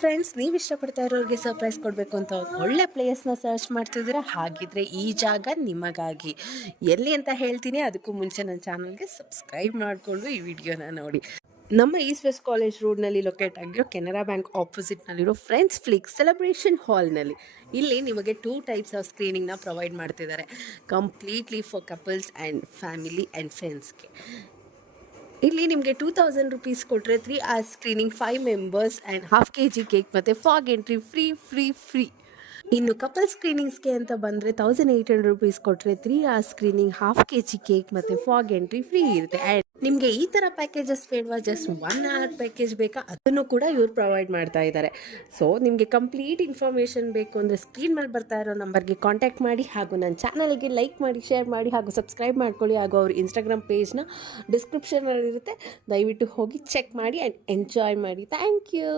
Friends, ನೀವು ಇಷ್ಟಪಡ್ತಾ ಇರೋರಿಗೆ ಸರ್ಪ್ರೈಸ್ ಕೊಡಬೇಕು ಅಂತ ಒಳ್ಳೆ ಪ್ಲೇಸ್ನ ಸರ್ಚ್ ಮಾಡ್ತಿದ್ದೀರಾ? ಹಾಗಿದ್ರೆ ಈ ಜಾಗ ನಿಮಗಾಗಿ. ಎಲ್ಲಿ ಅಂತ ಹೇಳ್ತೀನಿ, ಅದಕ್ಕೂ ಮುಂಚೆ ನನ್ನ ಚಾನಲ್ಗೆ ಸಬ್ಸ್ಕ್ರೈಬ್ ಮಾಡಿಕೊಂಡು ಈ ವಿಡಿಯೋನ ನೋಡಿ. ನಮ್ಮ ಈಸ್ಟ್ ವೆಸ್ಟ್ ಕಾಲೇಜ್ ರೋಡ್ನಲ್ಲಿ ಲೊಕೇಟ್ ಆಗಿರೋ ಕೆನರಾ ಬ್ಯಾಂಕ್ ಆಪೋಸಿಟ್ನಲ್ಲಿರೋ ಫ್ರೆಂಡ್ಸ್ ಫ್ಲಿಕ್ ಸೆಲೆಬ್ರೇಷನ್ ಹಾಲ್ನಲ್ಲಿ ಇಲ್ಲಿ ನಿಮಗೆ 2 ಟೈಪ್ಸ್ ಆಫ್ ಸ್ಕ್ರೀನಿಂಗ್ನ ಪ್ರೊವೈಡ್ ಮಾಡ್ತಿದ್ದಾರೆ. Completely for couples and family and ಫ್ರೆಂಡ್ಸ್ಗೆ. ಇಲ್ಲಿ ನಿಮಗೆ 2000 ಕೊಟ್ಟರೆ 3 hours screening, 5 members and half kg cake ಮತ್ತು ಫಾಗ್ ಎಂಟ್ರಿ ಫ್ರೀ. ಇನ್ನು ಕಪಲ್ ಸ್ಕ್ರೀನಿಂಗ್ಸ್ಗೆ ಅಂತ ಬಂದರೆ 1800 ಕೊಟ್ಟರೆ 3 hours screening, half kg cake ಮತ್ತು ಫಾಗ್ ಎಂಟ್ರಿ ಫ್ರೀ ಇರುತ್ತೆ. ಆ್ಯಂಡ್ ನಿಮಗೆ ಈ ಥರ ಪ್ಯಾಕೇಜಸ್ ಬೇಡವಾ, ಜಸ್ಟ್ 1 hour ಪ್ಯಾಕೇಜ್ ಬೇಕಾ, ಅದನ್ನು ಕೂಡ ಇವ್ರು ಪ್ರೊವೈಡ್ ಮಾಡ್ತಾ ಇದ್ದಾರೆ. ಸೊ ನಿಮಗೆ ಕಂಪ್ಲೀಟ್ ಇನ್ಫಾರ್ಮೇಷನ್ ಬೇಕು ಅಂದರೆ ಸ್ಕ್ರೀನ್ ಮೇಲೆ ಬರ್ತಾ ಇರೋ ನಂಬರ್ಗೆ ಕಾಂಟ್ಯಾಕ್ಟ್ ಮಾಡಿ, ಹಾಗೂ ನನ್ನ ಚಾನಲ್ಗೆ ಲೈಕ್ ಮಾಡಿ, ಶೇರ್ ಮಾಡಿ, ಹಾಗೂ ಸಬ್ಸ್ಕ್ರೈಬ್ ಮಾಡ್ಕೊಳ್ಳಿ. ಹಾಗೂ ಅವ್ರ ಇನ್ಸ್ಟಾಗ್ರಾಮ್ ಪೇಜ್ನ ಡಿಸ್ಕ್ರಿಪ್ಷನಲ್ಲಿರುತ್ತೆ, ದಯವಿಟ್ಟು ಹೋಗಿ ಚೆಕ್ ಮಾಡಿ ಆ್ಯಂಡ್ ಎಂಜಾಯ್ ಮಾಡಿ. Thank you.